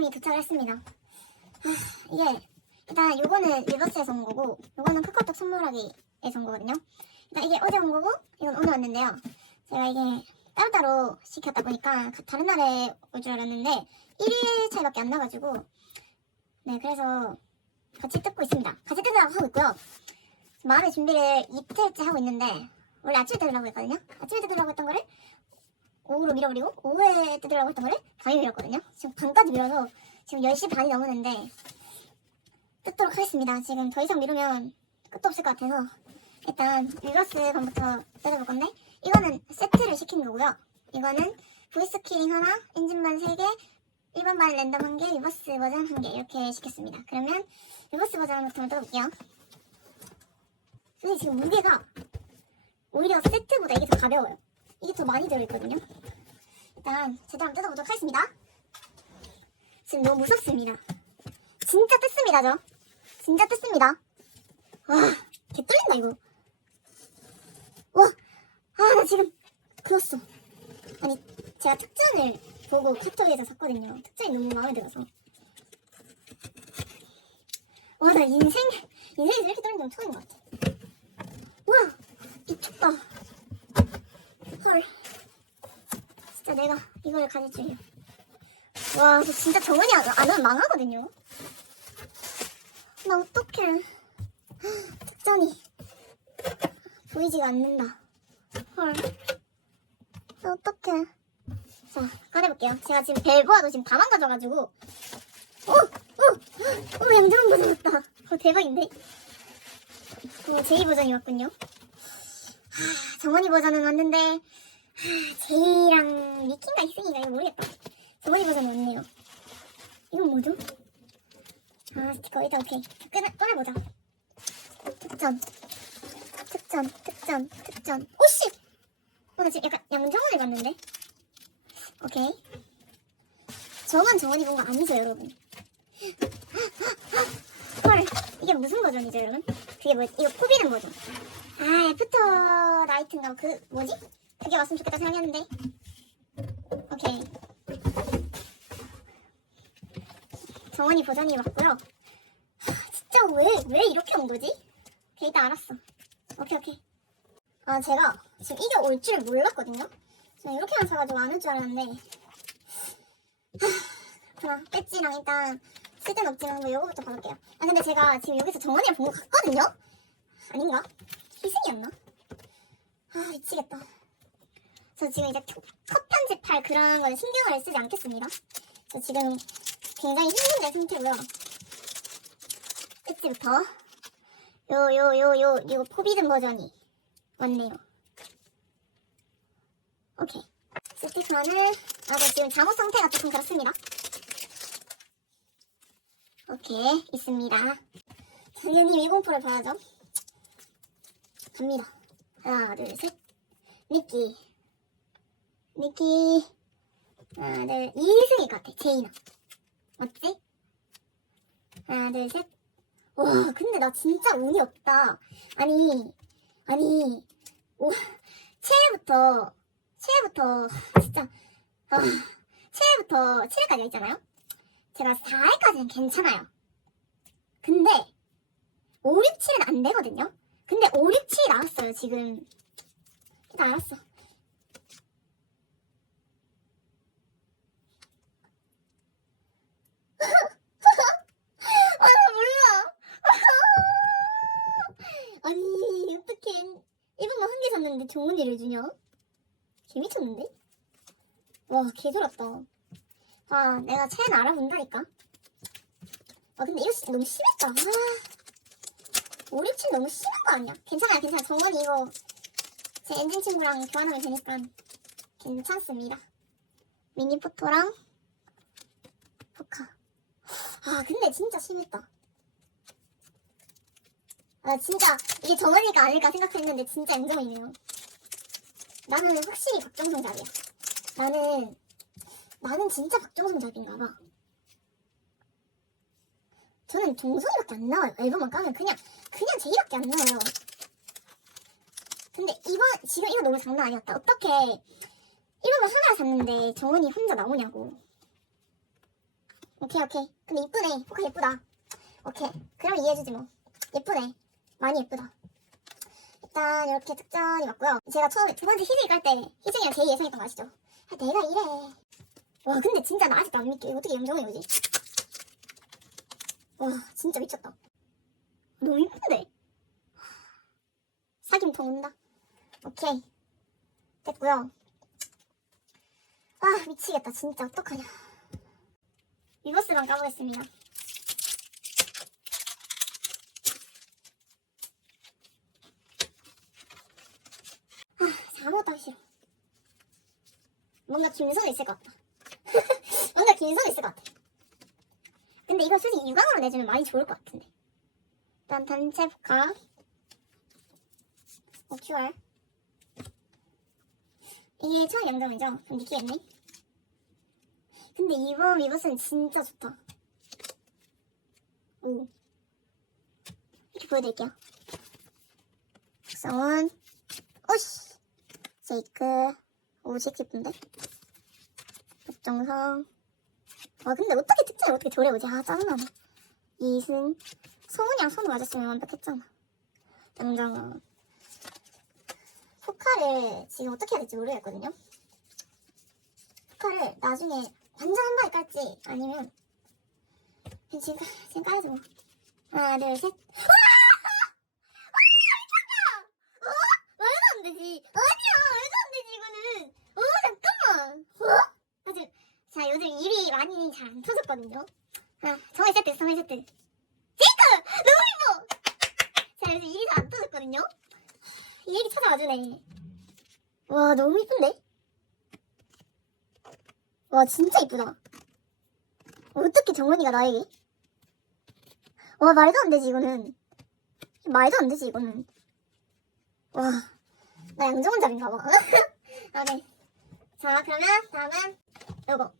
제품이 도착을 했습니다. 아, 이게 일단 요거는 리버스에서 온 거고 요거는 카카오톡 선물하기에서 온 거거든요. 일단 이게 어제 온 거고 이건 오늘 왔는데요. 제가 이게 따로따로 시켰다 보니까 다른 날에 올 줄 알았는데 1일 차이밖에 안 나가지고 네 그래서 같이 뜯고 있습니다. 같이 뜯으라고 하고 있고요. 마음의 준비를 이틀째 하고 있는데 원래 아침에 뜯으려고 했거든요. 아침에 뜯으려고 했던 거를 오후로 밀어버리고 오후에 뜯으려고 했던 거를 밤에 밀었거든요. 지금 밤까지 밀어서 지금 10시 반이 넘었는데 뜯도록 하겠습니다. 지금 더 이상 미루면 끝도 없을 것 같아서 일단 리버스 반부터 뜯어볼 건데 이거는 세트를 시킨 거고요. 이거는 보이스 키링 하나, 엔진만 3개, 일반 반 랜덤 1개, 리버스 버전 1개 이렇게 시켰습니다. 그러면 리버스 버전부터 뜯어볼게요. 선생님 지금 무게가 오히려 세트보다 이게 더 가벼워요. 이게 더 많이 들어있거든요. 일단 제대로 한번 뜯어보도록 하겠습니다. 지금 너무 무섭습니다. 진짜 뜯습니다, 저. 진짜 뜯습니다. 와, 개 뚫린다, 이거. 와, 아, 나 지금 그었어. 아니, 제가 특전을 보고 카톡에서 샀거든요. 특전이 너무 마음에 들어서. 와, 나 인생, 인생에서 이렇게 떨리는 건 처음인 것 같아. 와, 미쳤다. 헐. 진짜 내가 이걸 가질 줄이야. 와, 저 진짜 정원이 안, 안 오면 망하거든요. 나 어떡해. 특전이 보이지가 않는다. 헐. 나 어떡해. 자, 꺼내볼게요. 제가 지금 벨보아도 지금 다 망가져가지고. 오! 오! 오, 양정은 버전 왔다. 어, 대박인데? 어, 제이 버전이 왔군요. 하, 정원이 버전은 왔는데, 하, 제이랑 미킹가 있으니까 이거 모르겠다. 정원이 버전 왔네요. 이건 뭐죠? 아, 스티커 일단 오케이. 꺼내, 꺼내보자. 특전. 특전, 특전, 특전. 오씨! 어, 나 지금 약간 양정원을 봤는데? 오케이. 저만 정원이 본거 아니죠, 여러분? 헐, 이게 무슨 버전이죠, 여러분? 그게 뭐였지? 이거 포비는 버전. 아, 애프터 나이트인가? 그, 뭐지? 그게 왔으면 좋겠다 생각했는데. 오케이. 정원이 버전이 맞고요. 하, 진짜 왜, 왜 이렇게 온 거지? 오케이, 일단 알았어. 오케이, 오케이. 아, 제가 지금 이게 올 줄 몰랐거든요? 제가 이렇게만 사가지고 안 올 줄 알았는데. 하, 그럼, 배지랑 일단 쓸데는 없지만 뭐 요거부터 받을게요. 아, 근데 제가 지금 여기서 정원이를 본것 같거든요? 아닌가? 희승이었나? 아, 미치겠다. 저 지금 이제 컷- 컷 편집할 그런 건 신경을 쓰지 않겠습니다. 저 지금 굉장히 힘든 상태고요. 끝지부터 요 요 요요요 포비든 버전이 왔네요. 오케이. 스티커는 아, 저 지금 잠옷 상태가 조금 그렇습니다. 오케이, 있습니다. 당연히 미공포를 봐야죠. 갑니다. 하나, 둘, 셋. 미끼. 미끼. 하나, 둘, 이승일 것 같아. 제이나. 맞지? 하나, 둘, 셋. 와, 근데 나 진짜 운이 없다. 아니, 아니, 오, 최애부터, 최애부터, 진짜, 아, 최애부터 7회까지 있잖아요? 제가 4회까지는 괜찮아요. 근데, 5, 6, 7은 안 되거든요? 근데 5, 6, 7이 나왔어요, 지금. 일단 알았어. 아, 나 몰라. 아니, 어떻게 1분만 한 개 샀는데 정은이를 주냐? 개 미쳤는데? 와, 개 졸았다. 아, 내가 차이는 알아본다니까. 아, 근데 이거 진짜 너무 심했다. 아, 5, 6, 7 너무 심한 거 아니야? 괜찮아요, 괜찮아요. 정원이 이거 제 엔진 친구랑 교환하면 되니까 괜찮습니다. 미니 포토랑 포카. 아, 근데 진짜 심했다. 아, 진짜 이게 정원이가 아닐까 생각했는데 진짜 양정이네요. 나는 확실히 박정성 잡이야. 나는 나는 진짜 박정성 잡인가 봐. 저는 동선이밖에 안 나와요. 앨범만 까면 그냥 그냥 제이밖에 안 나와요. 근데 이번 지금 이거 너무 장난 아니었다. 어떻게 앨범을 하나 샀는데 정원이 혼자 나오냐고. 오케이 오케이 근데 이쁘네 포카 예쁘다 오케이 그럼 이해해주지 뭐 예쁘네 많이 예쁘다 일단 이렇게 특전이 맞고요 제가 처음에 두 번째 희승이 깔때 희승이가 제일 예상했던 거 아시죠? 아 내가 이래 와 근데 진짜 나 아직도 안 믿겨 어떻게 영정이 오지? 와 진짜 미쳤다. 너무 이쁜데? 사김 통 온다. 오케이. 됐고요. 아 미치겠다. 진짜 어떡하냐. 리버스만 까보겠습니다. 아 아무것도 하기 싫어 뭔가 김선 있을 것 같다. 뭔가 김선 있을 것 같아 근데 이거 솔직히 유광으로 내주면 많이 좋을 것 같은데. 일단 단체 볼까? 어 QR. 이게 처음 영점이죠? 그럼 니키겠네. 근데 이번 리버스는 진짜 좋다. 오. 이렇게 보여드릴게요. 국성은 오씨. 제이크. 오 제이크 예쁜데? 백정성 와 근데 어떻게 특전이 어떻게 저래 오지 아 짜증나네 이승 성훈이랑 손을 맞았으면 완벽했잖아 양정은 포카를 지금 어떻게 해야 될지 모르겠거든요 포카를 나중에 완전 한 방에 깔지 아니면 지금 지금 까야지 뭐 하나 둘 셋 말도 안 되지. 아니야, 말도 안 되지, 이거는. 어, 잠깐만. 어? 자, 요즘 일이 많이 잘 안 터졌거든요. 아, 정말 세트, 정말 세트. 제이크! 너무 이뻐! 자, 요즘 일이 잘 안 터졌거든요. 이 얘기 찾아와주네. 와, 너무 이쁜데? 와, 진짜 이쁘다. 어떻게 정원이가 나에게? 와, 말도 안 되지, 이거는. 말도 안 되지, 이거는. 와, 나 양정원 잡인가 봐. 아, 네. 자, 그러면 다음은 요거.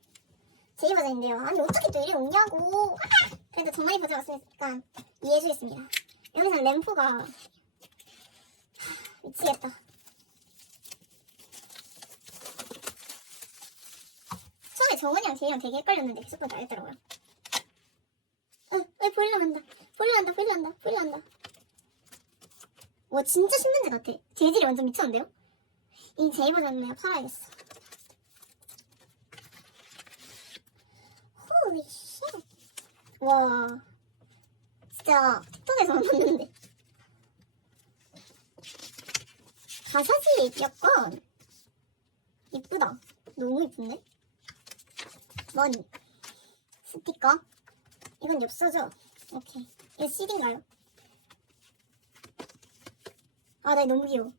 제이 버전인데요. 아니, 어떻게 또 이리 오냐고. 아! 그래도 정말 버전 왔으니까 이해해주겠습니다. 여기서는 램프가 하, 미치겠다. 처음에 정원이랑 제이랑 되게 헷갈렸는데 계속 보다 알겠더라고요. 응, 왜 보일러 한다. 보일러 한다, 보일러 한다, 보일러 한다. 와 진짜 신문지 같아 재질이 완전 미쳤는데요? 이 제이 버전 내가 팔아야겠어 호리 쉣 와 진짜 틱톡에서만 봤는데 가사지 약간 이쁘다 너무 이쁜데? 머니 스티커 이건 엽서죠? 오케이 이거 CD인가요? 아, 나 너무 귀여워.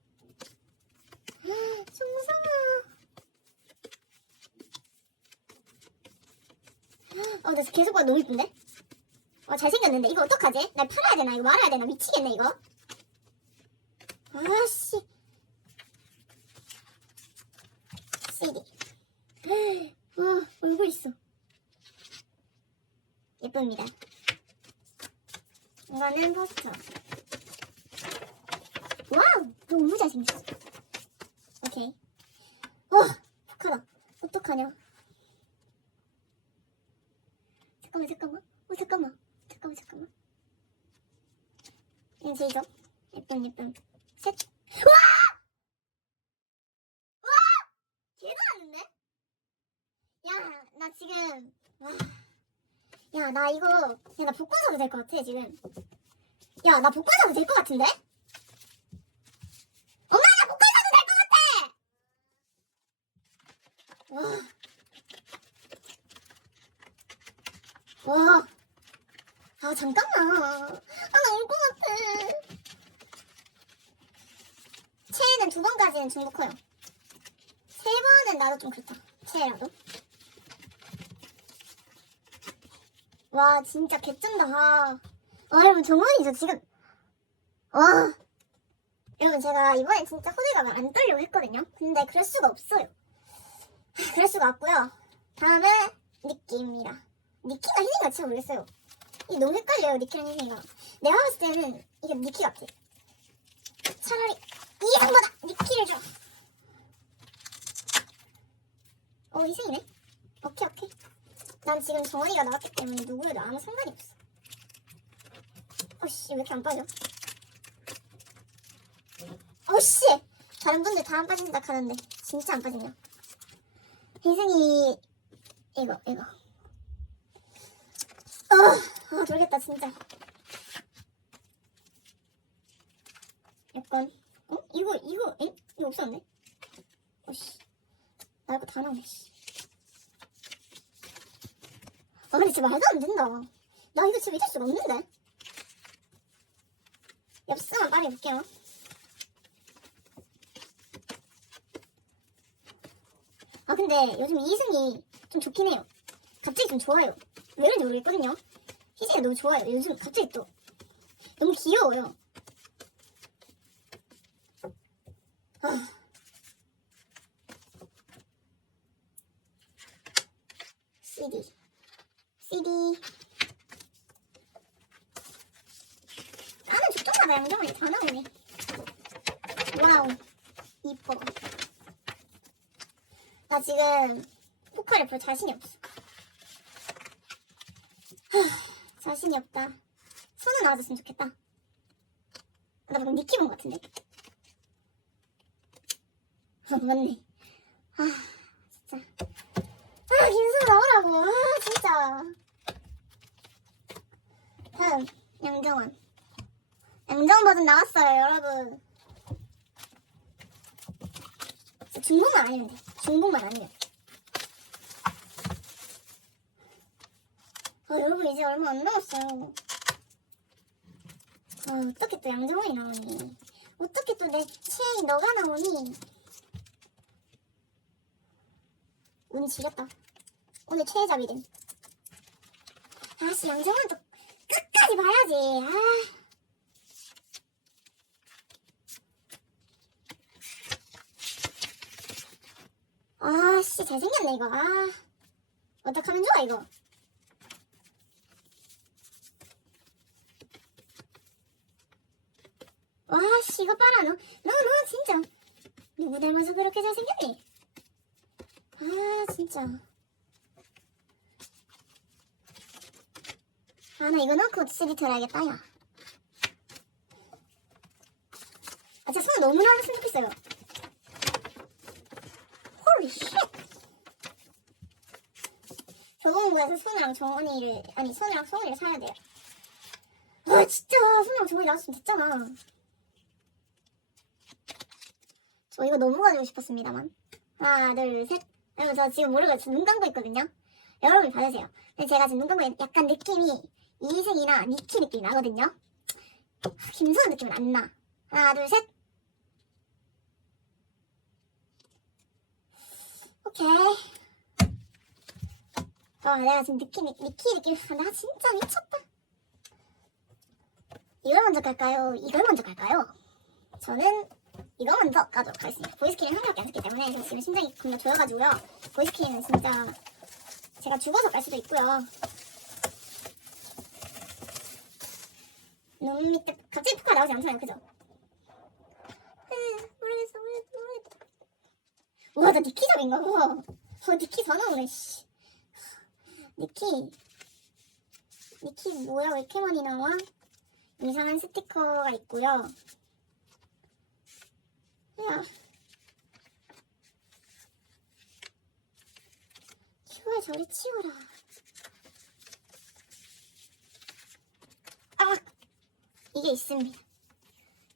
정상아. 아, 나 계속 봐 너무 이쁜데? 와, 잘생겼는데? 이거 어떡하지? 나 팔아야 되나? 이거 말아야 되나? 미치겠네, 이거. 아씨. CD. 와, 얼굴 있어. 예쁩니다. 이거는 포스터. 와우! 너무 잘생겼어. 오케이. 와! 북하다. 어떡하냐. 잠깐만, 잠깐만. 어, 잠깐만. 잠깐만, 잠깐만. 이거 제이죠? 예쁨, 예쁨. 셋. 와! 와! 개도 났는데? 야, 나 지금. 와. 야, 나 이거. 야, 나 복권 사도 될 것 같아, 지금. 야, 나 복권 사도 될 것 같은데? 엄마 나 복권 사도 될 것 같아! 와. 와. 아 잠깐만. 아나 울 것 같아. 최애는 두 번까지는 중국 커요. 세 번은 나도 좀 그렇다. 최애라도. 와 진짜 개쩐다. 아 여러분 정원이죠 지금. 와. 여러분 제가 이번에 진짜 호들갑을 안 떨려고 했거든요. 근데 그럴 수가 없어요. 하, 그럴 수가 없고요. 다음은 니키입니다. 니키가 희생가 진짜 모르겠어요. 이 너무 헷갈려요 니키랑 희생이가. 내가 봤을 때는 이게 니키 같아. 차라리 이상보다 니키를 줘. 어 희생이네. 오케이 오케이. 난 지금 정원이가 나왔기 때문에 누구여도 아무 상관이 없어. 어씨 왜 이렇게 안 빠져? 어씨 다른 분들 다 안 빠진다 하는데 진짜 안 빠지냐? 희승이 이거 이거. 어, 어 모르겠다 진짜. 약간 어 이거 이거 에 이거 없었네. 어씨 나 이거 다 나오네. 씨. 아 근데 진짜 말도 안 된다. 나 이거 진짜 믿을 수가 없는데. 엽서만 빨리 볼게요. 아 근데 요즘 이승이 좀 좋긴 해요. 갑자기 좀 좋아요. 왜 그런지 모르겠거든요. 희진이 너무 좋아요. 요즘 갑자기 또 너무 귀여워요. 아. CD CD 나는 죽자마자 양정원이 다 나오네. 와우 이뻐. 나 지금 포카를 볼 자신이 없어. 하, 자신이 없다. 손은 나와줬으면 좋겠다. 나 방금 니키 본것 같은데. 아, 맞네. 아, 진짜. 아, 김수 나오라고. 아, 진짜. 다음, 양정원. 양정원 버전 나왔어요, 여러분. 중복만 아니면 돼. 중복만 아니면. 아, 여러분, 이제 얼마 안 남았어요. 아, 어떻게 또 양정원이 나오니? 어떻게 또 내 최애 너가 나오니? 운이 지렸다. 오늘 최애잡이든. 아씨, 양정원 또 끝까지 봐야지. 아. 아씨, 잘생겼네, 이거. 아. 어떡하면 좋아, 이거. 이거 봐라, 너. 너, 너, 진짜. 누구 닮아서 그렇게 잘생겼니? 아, 진짜. 아, 나 이거 넣고 CD 들어야겠다, 야. 아, 진짜 손 너무 나왔으면 좋겠어요. 홀리 쉣! 교보문고에서 손이랑 정원이를, 아니, 손이랑 성원이를 사야 돼요. 아, 진짜, 손이랑 정원이 나왔으면 됐잖아. 저 이거 너무 가지고 싶었습니다만. 하나, 둘, 셋. 여러분, 저 지금 지금 눈 감고 있거든요. 여러분 받으세요. 근데 제가 지금 눈 감고 있는 약간 느낌이 이승이나 니키 느낌이 나거든요. 김소은 느낌은 안 나. 하나, 둘, 셋. 오케이. 어, 내가 지금 느낌, 니키 느낌, 아, 나 진짜 미쳤다. 이걸 먼저 갈까요? 이걸 먼저 갈까요? 저는 이거 먼저 가도록 하겠습니다. 보이스키는 한 개밖에 안 썼기 때문에 저 지금 심장이 겁나 조여가지고요. 보이스키는 진짜 제가 죽어서 갈 수도 있고요. 눈 밑에 갑자기 푸카 나오지 않잖아요, 그죠? 에, 모르겠어, 모르겠어, 모르겠어. 와, 나 니키 잡인가 봐. 어, 니키 다 나오네, 씨. 니키. 니키 뭐야, 왜 이렇게 많이 나와? 이상한 스티커가 있고요. 야. 휴가 저리 치워라. 아! 이게 있습니다.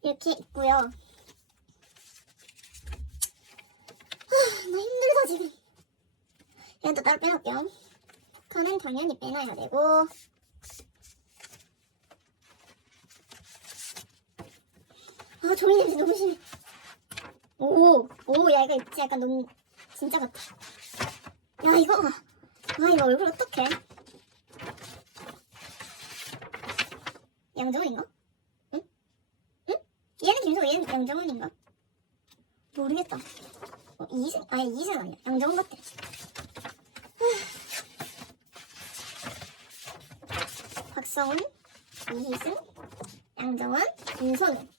이렇게 있고요. 아, 나 힘들다, 지금. 이건 또 따로 빼놓을게요. 북한은 당연히 빼놔야 되고. 아, 종이 냄새 너무 심해. 오, 오, 야, 이거 있지? 약간 너무, 진짜 같아. 야, 이거, 아, 이거 얼굴 어떡해? 양정원인가? 응? 응? 얘는 김성우, 얘는 양정원인가? 모르겠다. 어, 이승, 아니, 이승 아니야. 양정원 같아. 박성훈, 이희승, 양정원, 김선우.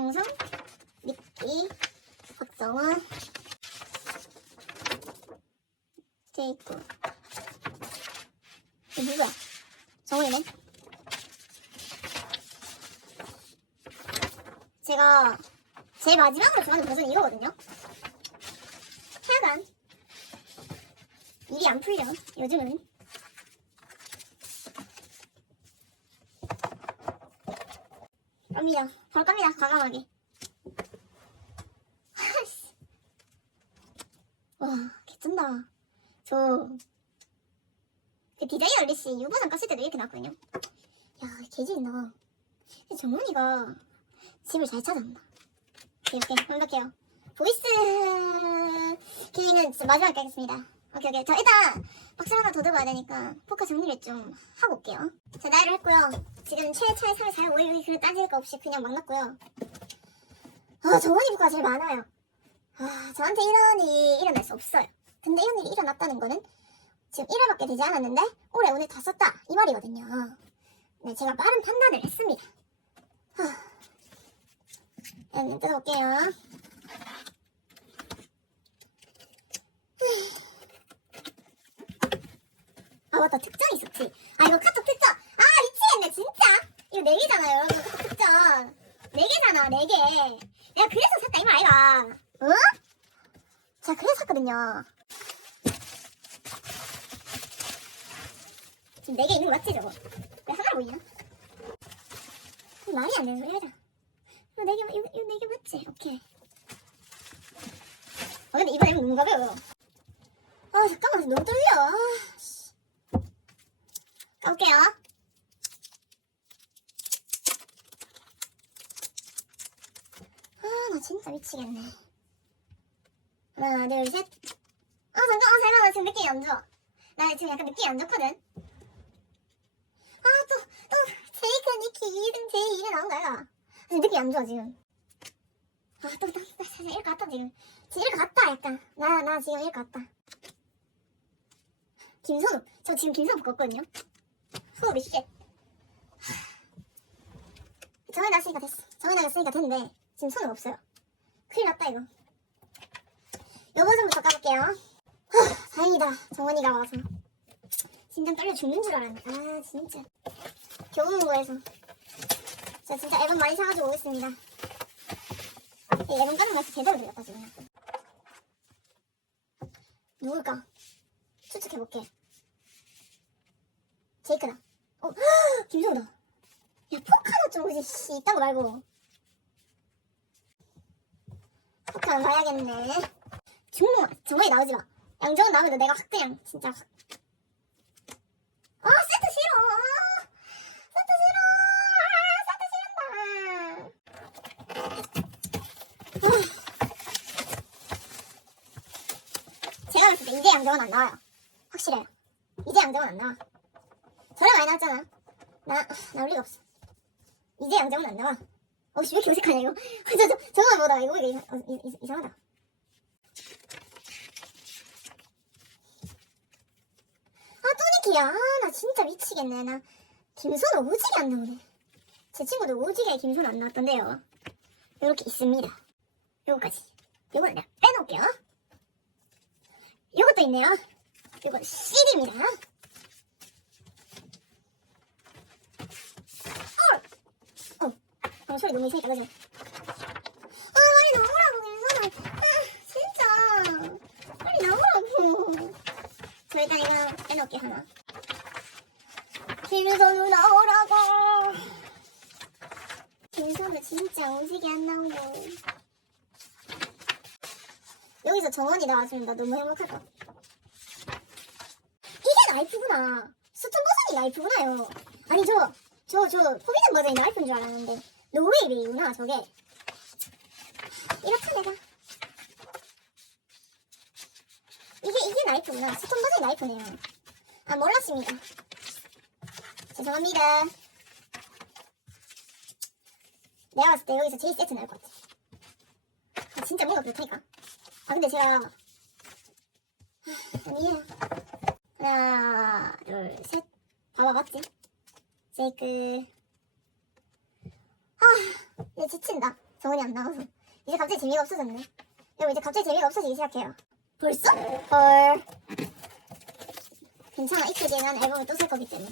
박정성, 미끼, 박정원, 있고. 이게 누구야? 정훈이네. 제가 제일 마지막으로 좋아하는 버전이 이거거든요. 하여간 일이 안 풀려 요즘은. 갑니다. 바로 갑니다. 과감하게. 와, 개쩐다. 저, 그 디자이어 리씨 유버전 깠을 때도 이렇게 나왔거든요. 야. 근데 정문이가 집을 잘 찾았나. 오케이. 완벽해요. 보이스 진짜 마지막에 하겠습니다. 오케이, 오케이. 자, 일단 박스 하나 더 들어가야 되니까 포카 정리를 좀 하고 올게요. 자, 나이를 했고요. 지금 최차의 3일 4일 5일 그 따질 거 없이 그냥 막 났고요. 아, 정원이 포카가 제일 많아요. 아, 저한테 이런 일이 일어날 수 없어요. 근데 이런 일이 일어났다는 거는 지금 1회밖에 되지 않았는데 올해 오늘 다 썼다 이 말이거든요. 네, 제가 빠른 판단을 했습니다. 하, 네, 뜯어볼게요. 아 맞다 특전 있었지. 아 이거 카톡 특전. 아 미치겠네 진짜. 이거 네 개잖아요 여러분 카톡 특전. 네 개잖아 네 개. 내가 그래서 샀다 이 말 아이가. 어? 제가 그래서 샀거든요. 지금 네개 있는 거 맞지 저거? 왜 하나 보이냐? 말이 안 되는 소리 하자. 이거 네 개, 이거, 이거 네개 맞지? 오케이. 아 근데 이번에 뭔가 배워요. 아 잠깐만 너무 떨려. 아, 씨. 가볼게요. 아 나 진짜 미치겠네. 하나 둘 셋. 아 잠깐 아 잠깐 나 지금 느낌이 안 좋아. 나 지금 약간 느낌이 안 좋거든. 아 또 또 제이크 니키 2등 제이 2등 나온 거야. 지금 느낌이 안 좋아 지금. 아 또또 살살 이럴 것 같다 지금. 지금 이럴 것 같다 약간. 나 나 지금 이럴 것 같다. 김선우. 저 지금 김선우 봤거든요. 호흡이 쉣. 정해 놨으니까 됐어. 정해 놨으니까 됐는데 지금 손은 없어요. 큰일 났다 이거. 요 버전부터 까볼게요. 하, 다행이다. 정원이가 와서. 심장 떨려 죽는 줄 알았네. 아 진짜. 교보문고에서. 저 진짜 앨범 많이 사가지고 오겠습니다. 이 앨범 까는 맛이 제대로 들렸다 지금. 누굴까? 추측해볼게. 제이크다. 어, 김성우다. 야, 포카노 좀 오지, 씨. 이딴 거 말고. 포카 안 가야겠네. 정말, 정말 나오지 마. 양정은 나오면 내가 확 그냥, 진짜 확. 아, 세트 싫어. 세트 싫어. 세트 싫은다. 아. 제가 봤을 때 이제 양정은 안 나와요. 확실해요. 이제 양정은 안 나와. 저래 많이 나왔잖아. 나, 나올 리가 없어. 이제 양정은 안 나와. 어 씨, 왜 이렇게 어색하냐, 이거. 저, 저, 저거만 보다. 이거 이거 이상, 어, 이, 이, 이상하다. 아, 또니키야. 아, 나 진짜 미치겠네. 나, 김선우 오지게 안 나오네. 제 친구도 오지게 김선우 안 나왔던데요. 요렇게 있습니다. 요거까지. 요거는 내가 빼놓을게요. 요것도 있네요. 요건 CD입니다. 어! 어, 어, 소리 너무 이상했다, 그죠? 아, 빨리 나오라고, 김선아. 아, 진짜. 빨리 나오라고. 저 일단 이거 빼놓을게, 하나. 김선우 나오라고. 김선우 진짜 오지게 안 나오고. 여기서 정원이 나와주면 나 너무 행복할 것 같아. 이게 나이프구나. 스톤 버전이 나이프구나요. 아니, 저, 저, 저, 포비전 버전이 나이프인 줄 알았는데, 노웨이베이구나, 저게. 이렇게 내가. 이게, 이게 나이프구나. 스톤 버전이 나이프네요. 아, 몰랐습니다. 죄송합니다. 내가 봤을 때 여기서 제일 세트 나올 것 같아. 아, 진짜 뭔가 그렇다니까. 아, 근데 제가. 이해해요. 하나, 둘, 셋. 봐봐, 맞지? 제이크. 아, 이제 지친다. 정원이 안 나와서. 이제 갑자기 재미가 없어졌네. 여러분, 이제 갑자기 재미가 없어지기 시작해요. 벌써? 헐. 괜찮아. 이틀 뒤에는 앨범을 또 살 거기 때문에.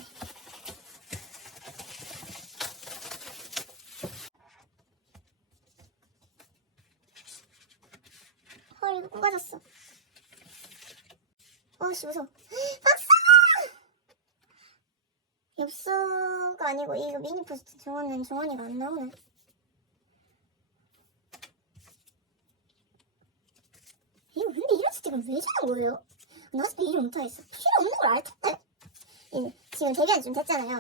헐, 이거 꼬가졌어. 어씨, 무서워. 박사가! 엽서가 아니고, 이거 미니 포스트 정원은 정원이가 안 나오네. 이거 근데 이런 스틱을 왜 주는 거예요? 나 아직도 이해 못하겠어. 필요 없는 걸 알 텐데. 이- 지금 데뷔한 지좀 됐잖아요.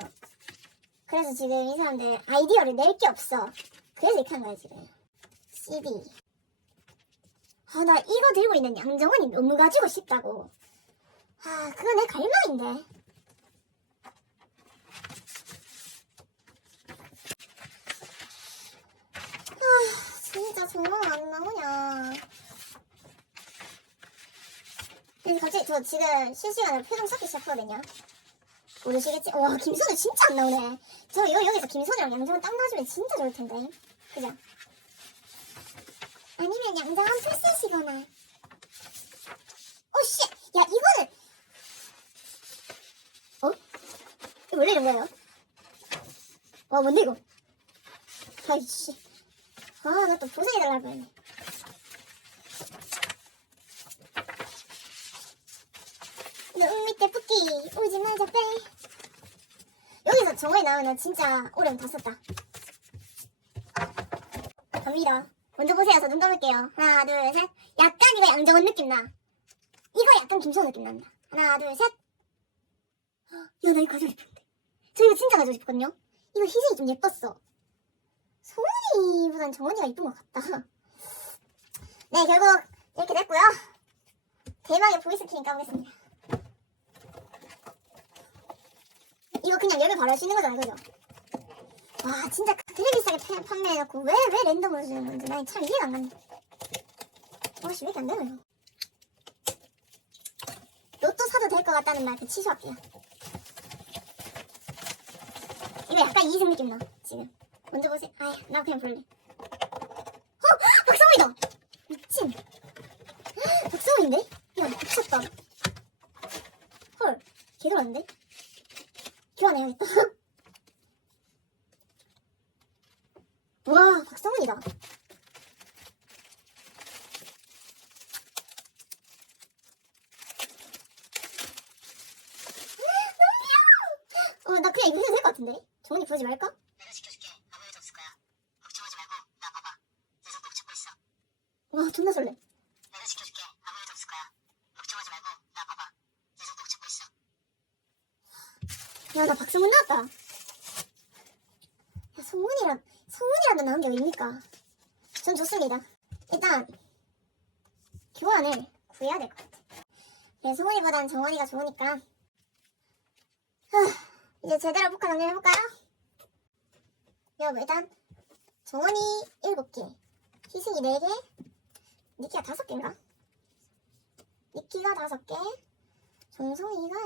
그래서 지금 이 사람들 아이디어를 낼 게 없어. 그래서 이렇게 한 거야, 지금. CD. 아, 나 이거 들고 있는 양정원이 너무 가지고 싶다고. 아, 그거 내 갈망인데. 아, 진짜 정말 안 나오냐. 그래서 갑자기 저 지금 실시간으로 표정 쌓기 시작하거든요. 모르시겠지? 와, 김선우 진짜 안 나오네. 저 이거 여기서 김선우랑 양정원 딱 놔주면 진짜 좋을 텐데. 그죠? 아니면 양정원 풀셋이거나. 오, 씨! 야, 이거는! 어? 이거 원래 이런 거예요? 와, 뭔데, 이거? 아이씨. 아, 나 또 보상해달라고 했네. 눈 밑에 붓기. 오지 말자 빼 여기서 정원이 나오면 진짜 오래 다 썼다. 갑니다. 먼저 보세요. 저 눈 감을게요. 하나 둘셋. 약간 이거 양정원 느낌 나. 이거 약간 김소호 느낌 난다. 하나 둘셋. 야나 이거 가지고 싶은데. 저 이거 진짜 가지고 싶거든요. 이거 희생이 좀 예뻤어. 소은이보단 정원이가 이쁜 것 같다. 네 결국 이렇게 됐고요. 대망의 보이스트림 까보겠습니다 이거 그냥 열매 바로 할 수 있는 거잖아요, 그죠? 와, 진짜 그래 비싸게 파- 판매해놓고 왜, 왜 랜덤으로 주는 건지 난 참 이해가 안 가네. 와씨, 왜 이렇게 안 되나, 이거? 로또 사도 될 것 같다는 말그 취소할게요. 이거 약간 이승 느낌 나, 지금. 먼저 보세요. 아이, 나 그냥 볼래. 어! 박성호이다! 미친. 박성호인데? 야, 미쳤다. 헐, 개들었는데? 교환해야겠다. 와, 박성훈이다. 어, 나 그냥 이거 해도 될 것 같은데? 정훈이 부르지 말까? 내가 지켜줄게. 아무 일도 없을 거야. 걱정하지 말고 나 봐봐. 내 손 꼭 잡고 있어. 와, 존나 설레. 내가 지켜줄게. 아무 일도 없을 거야. 걱정하지 말고 나 봐봐. 내 손 꼭 잡고 있어. 야, 나 박성훈 나왔다. 야, 성훈이랑, 성훈이라도 나온 게 어딥니까? 전 좋습니다. 일단, 교환을 구해야 될 것 같아. 네, 성훈이보단 정원이가 좋으니까. 하, 이제 제대로 복화 정리해볼까요? 여러분, 일단, 정원이 7개, 희승이 4개, 니키가 5개인가? 니키가 5개, 정성이가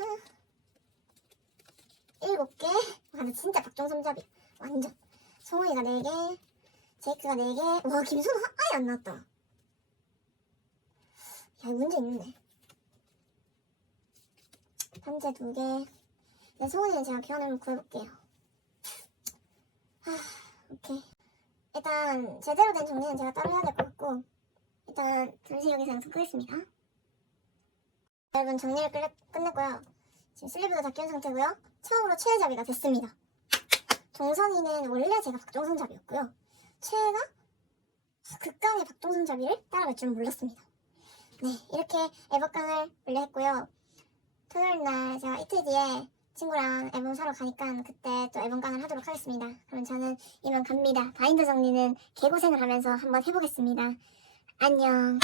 일곱 개. 와, 나 진짜 박정선잡이. 완전. 성훈이가 네 개, 제이크가 네 개. 와, 김선우 하- 아예 안 나왔다. 야, 문제 있는데. 단체 두 개. 네, 성훈이는 제가 한번 구해볼게요. 하, 오케이. 일단, 제대로 된 정리는 제가 따로 해야 될 것 같고, 일단, 잠시 여기서 영상 끄겠습니다. 여러분, 정리를 끝, 끝냈고요. 지금 슬리브도 다 끼운 상태고요. 처음으로 최애잡이가 됐습니다. 정성이는 원래 제가 박정선 잡이였고요. 최애가 극강의 박정선 잡이를 따라갈 줄은 몰랐습니다. 네, 이렇게 앨범깡을 원래 했고요. 토요일 날 제가 이틀 뒤에 친구랑 앨범 사러 가니까 그때 또 앨범깡을 하도록 하겠습니다. 그럼 저는 이만 갑니다. 바인드 정리는 개고생을 하면서 한번 해보겠습니다. 안녕.